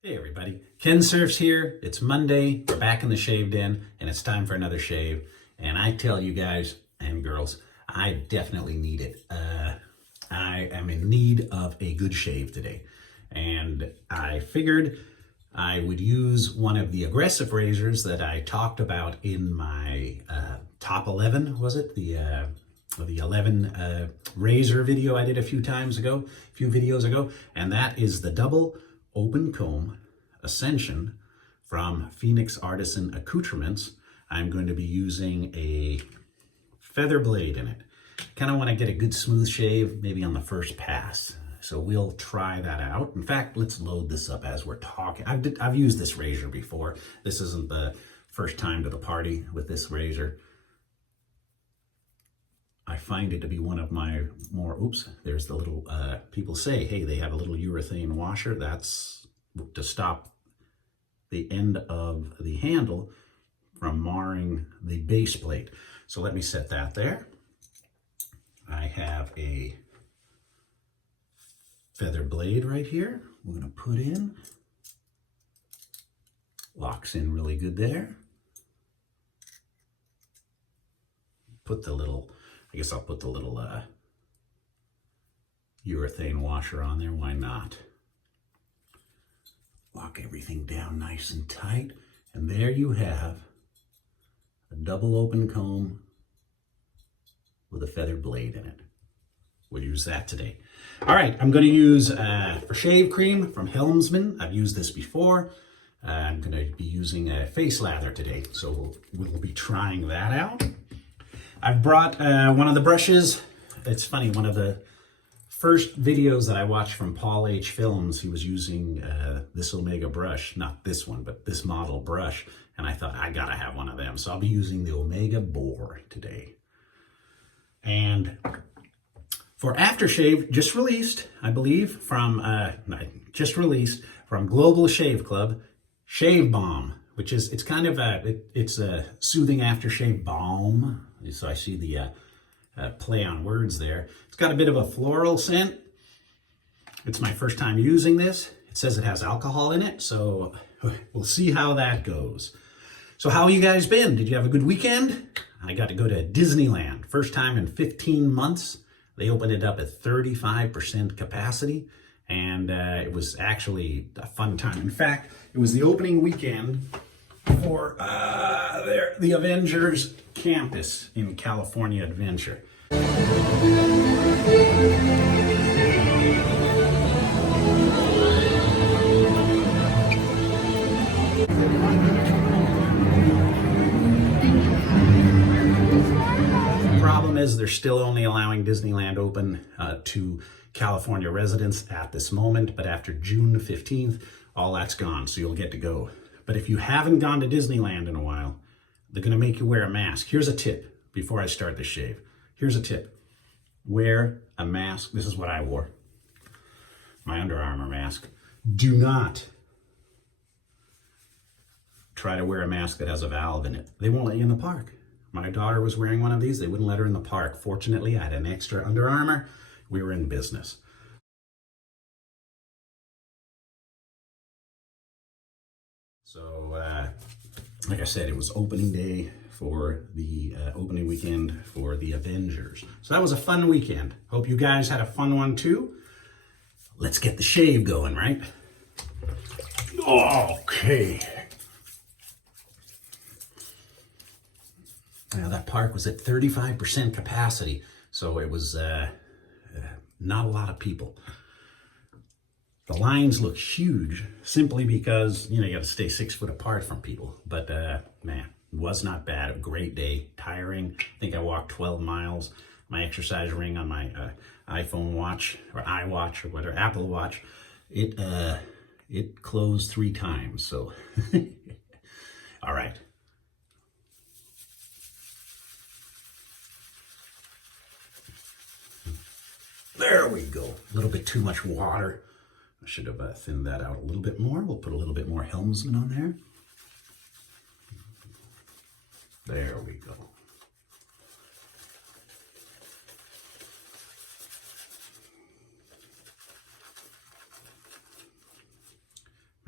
Hey everybody, Kensurfs here. It's Monday, we're back in the shave den, and it's time for another shave. And I tell you guys and girls, I definitely need it. I am in need of a good shave today. And I figured I would use one of the aggressive razors that I talked about in my top 11, was it? The 11 razor video I did a few videos ago, and that is the double open comb Ascension from Phoenix Artisan Accoutrements. I'm going to be using a feather blade in it. Kind of want to get a good smooth shave maybe on the first pass. So we'll try that out. In fact, let's load this up as we're talking. I've used this razor before. This isn't the first time to the party with this razor. I find it to be one of my more, there's the little, people say, hey, they have a little urethane washer. That's to stop the end of the handle from marring the base plate. So let me set that there. I have a feather blade right here. We're gonna put in, locks in really good there. Put the little, I guess I'll put the little urethane washer on there, why not? Lock everything down nice and tight, and there you have a double open comb with a feather blade in it. We'll use that today. All right, I'm going to use for shave cream from Helmsman. I've used this before. I'm going to be using a face lather today, so we'll be trying that out. I've brought one of the brushes. It's funny, one of the first videos that I watched from Paul H. Films, he was using this Omega brush, not this one, but this model brush, and I thought, I gotta have one of them. So I'll be using the Omega Boar today. And for Aftershave, just released, I believe, from Global Shave Club, Shave Balm, which is, it's kind of it's a soothing aftershave balm. So I see the play on words there. It's got a bit of a floral scent. It's my first time using this. It says it has alcohol in it, so we'll see how that goes. So how you guys been? Did you have a good weekend? I got to go to Disneyland. First time in 15 months. They opened it up at 35% capacity, and it was actually a fun time. In fact, it was the opening weekend for the Avengers campus in California Adventure. The problem is they're still only allowing Disneyland open to California residents at this moment, but after June 15th, all that's gone, so you'll get to go. But if you haven't gone to Disneyland in a while, they're gonna make you wear a mask. Here's a tip before I start the shave. Here's a tip. Wear a mask. This is what I wore. My Under Armour mask. Do not try to wear a mask that has a valve in it. They won't let you in the park. My daughter was wearing one of these. They wouldn't let her in the park. Fortunately, I had an extra Under Armour. We were in business. So, like I said, it was opening day for the opening weekend for the Avengers. So that was a fun weekend. Hope you guys had a fun one too. Let's get the shave going, right? Okay. Now that park was at 35% capacity, so it was not a lot of people. The lines look huge simply because, you got to stay 6 foot apart from people. But man, it was not bad. A great day. Tiring. I think I walked 12 miles. My exercise ring on my iPhone watch or iWatch or whatever, Apple Watch, it closed 3 times. So, all right. There we go. A little bit too much water. I should have thinned that out a little bit more. We'll put a little bit more Helmsman on there. There we go.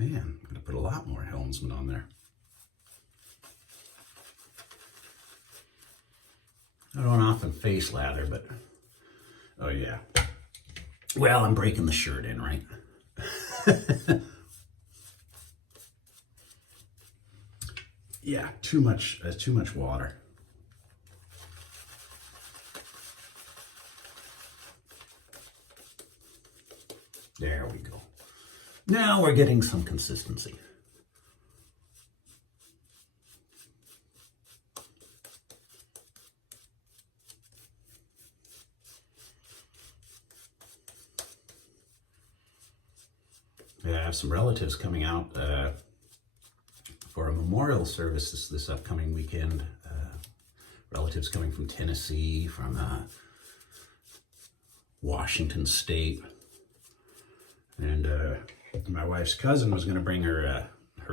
Man, I'm going to put a lot more helmsman on there. I don't often face lather, but oh yeah. Well, I'm breaking the shirt in, right? Yeah, too much water. There we go. Now we're getting some consistency. I have some relatives coming out for a memorial service this upcoming weekend. Relatives coming from Tennessee, from Washington State. And my wife's cousin was going to bring her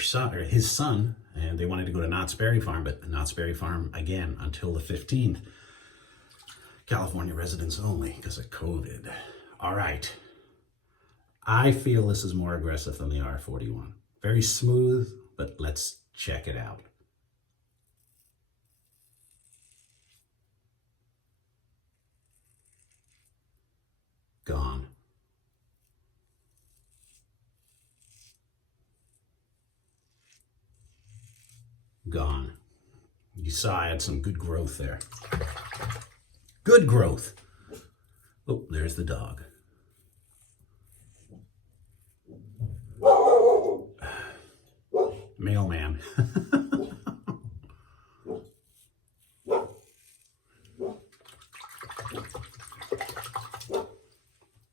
son, or his son, and they wanted to go to Knott's Berry Farm, but Knott's Berry Farm, again, until the 15th. California residents only because of COVID. All right. I feel this is more aggressive than the R41. Very smooth, but let's check it out. Gone. Gone. You saw I had some good growth there. Good growth. Oh, there's the dog. Mailman.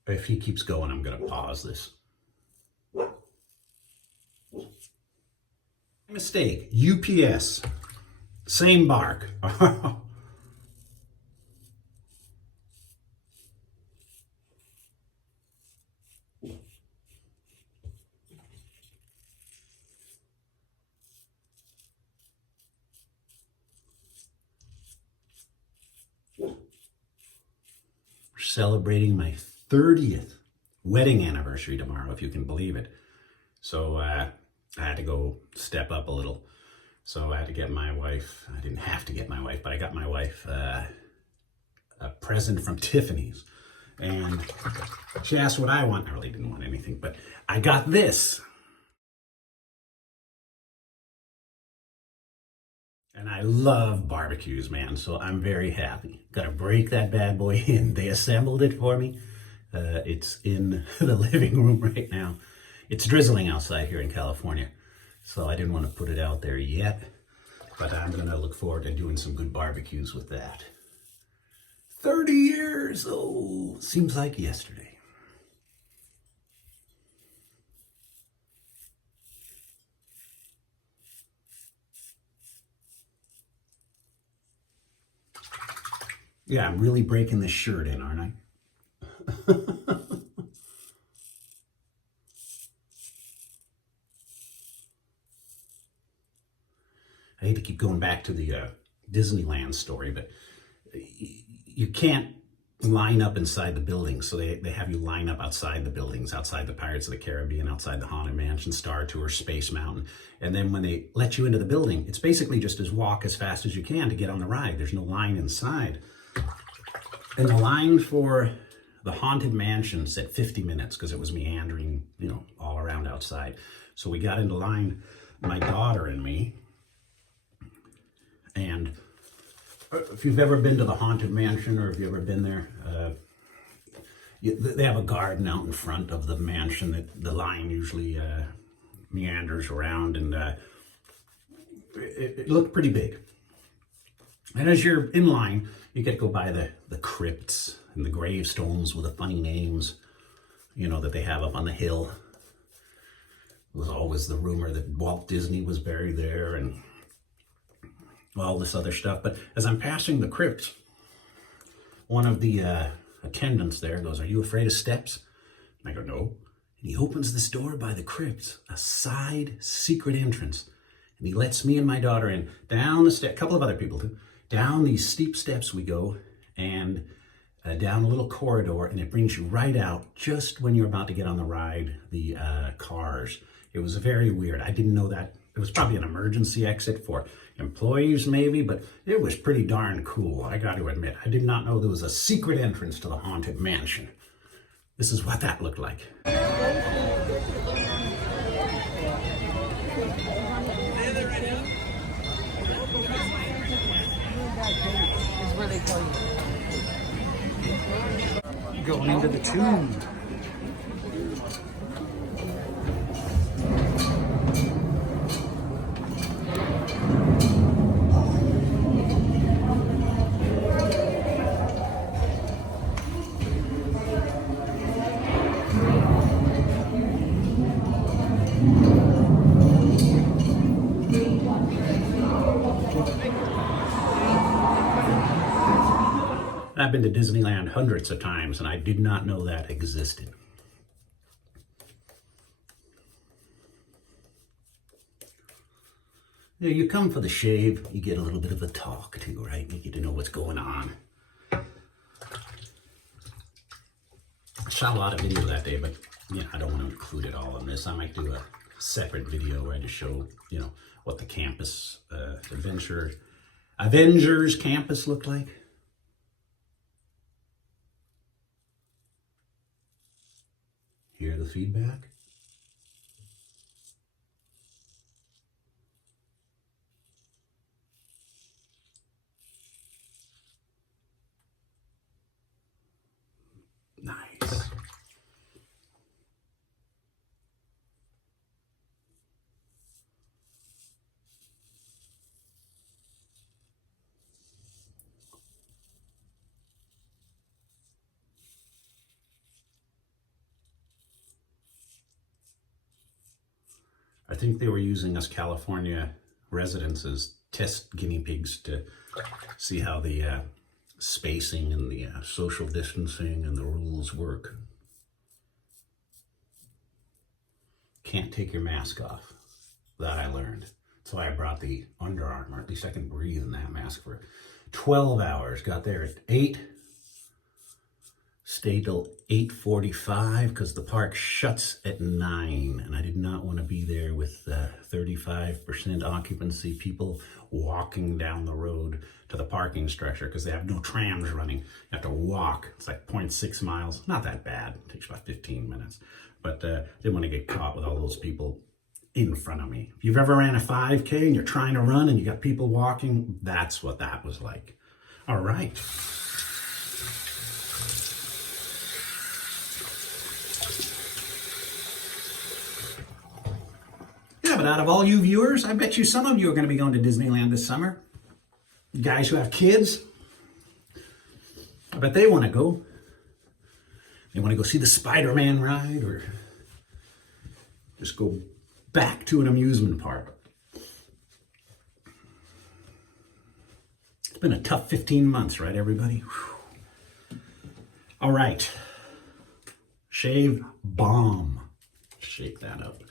If he keeps going, I'm going to pause this. Mistake. UPS. Same bark. Celebrating my 30th wedding anniversary tomorrow, if you can believe it. So I had to go step up a little. So I had to get my wife, I didn't have to get my wife, but I got my wife a present from Tiffany's. And she asked what I want. I really didn't want anything, but I got this. And I love barbecues, man, so I'm very happy. Gotta break that bad boy in. They assembled it for me. It's in the living room right now. It's drizzling outside here in California, so I didn't want to put it out there yet, but I'm gonna look forward to doing some good barbecues with that. 30 years, oh, seems like yesterday. Yeah, I'm really breaking this shirt in, aren't I? I hate to keep going back to the Disneyland story, but you can't line up inside the buildings. So they have you line up outside the buildings, outside the Pirates of the Caribbean, outside the Haunted Mansion, Star Tour, Space Mountain. And then when they let you into the building, it's basically just walk as fast as you can to get on the ride. There's no line inside. And the line for the Haunted Mansion said 50 minutes because it was meandering, all around outside. So we got into line, my daughter and me. And if you've ever been to the Haunted Mansion, or if you've ever been there, they have a garden out in front of the mansion that the line usually meanders around, and it looked pretty big. And as you're in line, you get to go by the crypts and the gravestones with the funny names, that they have up on the hill. There was always the rumor that Walt Disney was buried there and all this other stuff. But as I'm passing the crypt, one of the attendants there goes, "Are you afraid of steps?" And I go, "No." And he opens this door by the crypt, a side secret entrance. And he lets me and my daughter in, down the steps, a couple of other people too. Down these steep steps we go, and down a little corridor, and it brings you right out just when you're about to get on the ride, the cars. It was very weird. I didn't know that. It was probably an emergency exit for employees maybe, but it was pretty darn cool, I got to admit. I did not know there was a secret entrance to the Haunted Mansion. This is what that looked like. Going into the tomb. I've been to Disneyland hundreds of times, and I did not know that existed. Yeah, you come for the shave, you get a little bit of a talk too, right? You get to know what's going on. I shot a lot of video that day, but yeah, I don't want to include it all in this. I might do a separate video where I just show, what the campus, Avengers campus looked like. Hear the feedback? Nice. I think they were using us California residents as test guinea pigs to see how the spacing and the social distancing and the rules work. Can't take your mask off. That I learned. That's why I brought the Under Armour. At least I can breathe in that mask for 12 hours. Got there at 8. Stayed till 8:45 because the park shuts at 9, and I did not want to be there with 35% occupancy, people walking down the road to the parking structure because they have no trams running. You have to walk. It's like 0.6 miles. Not that bad. It takes about 15 minutes. But didn't want to get caught with all those people in front of me. If you've ever ran a 5K and you're trying to run and you got people walking, that's what that was like. All right. Yeah, but out of all you viewers, I bet you some of you are going to be going to Disneyland this summer. You guys who have kids, I bet they want to go. They want to go see the Spider-Man ride or just go back to an amusement park. It's been a tough 15 months, right, everybody? Whew. All right. Shave Balm. Shake that up.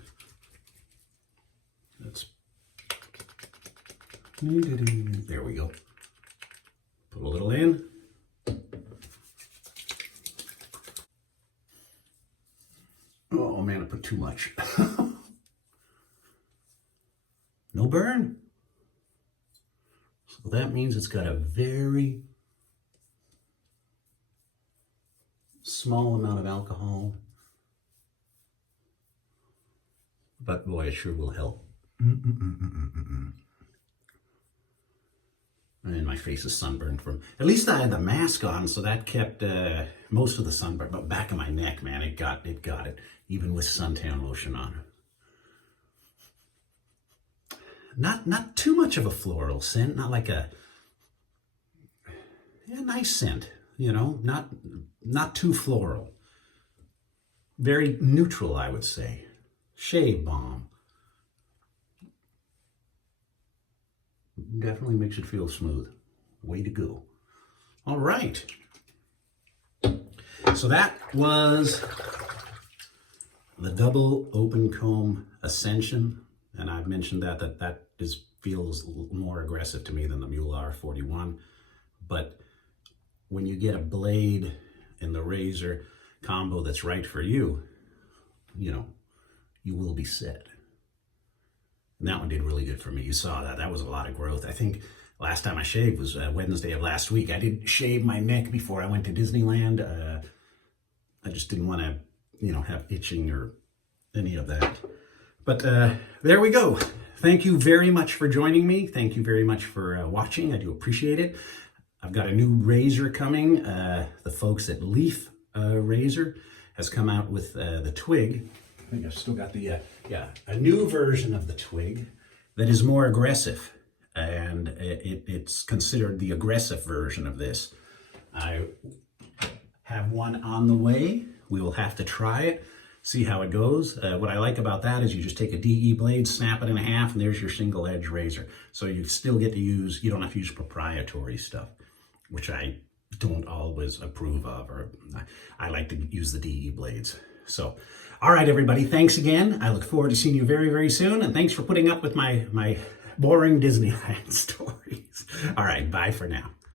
There we go. Put a little in. Oh man, I put too much. No burn. So that means it's got a very small amount of alcohol. But boy, it sure will help. And my face is sunburned from, at least I had the mask on, so that kept most of the sunburn, but back of my neck, man, it got it, even with suntan lotion on. Not too much of a floral scent, not like a nice scent, not too floral. Very neutral, I would say. Shave Balm. Definitely makes it feel smooth. Way to go. All right. So that was the double open comb Ascension. And I've mentioned that feels more aggressive to me than the Mule R41. But when you get a blade and the razor combo that's right for you, you know, you will be set. And that one did really good for me. You saw that. That was a lot of growth. I think last time I shaved was Wednesday of last week. I didn't shave my neck before I went to Disneyland. I just didn't want to, you know, have itching or any of that. But there we go. Thank you very much for joining me. Thank you very much for watching. I do appreciate it. I've got a new razor coming. The folks at Leaf Razor has come out with the Twig. I think I've still got the, a new version of the Twig that is more aggressive. And it's considered the aggressive version of this. I have one on the way. We will have to try it, see how it goes. What I like about that is you just take a DE blade, snap it in half, and there's your single edge razor. So you still get to use, you don't have to use proprietary stuff, which I don't always approve of, or I like to use the DE blades. So, all right, everybody, thanks again. I look forward to seeing you very, very soon. And thanks for putting up with my boring Disneyland stories. All right, bye for now.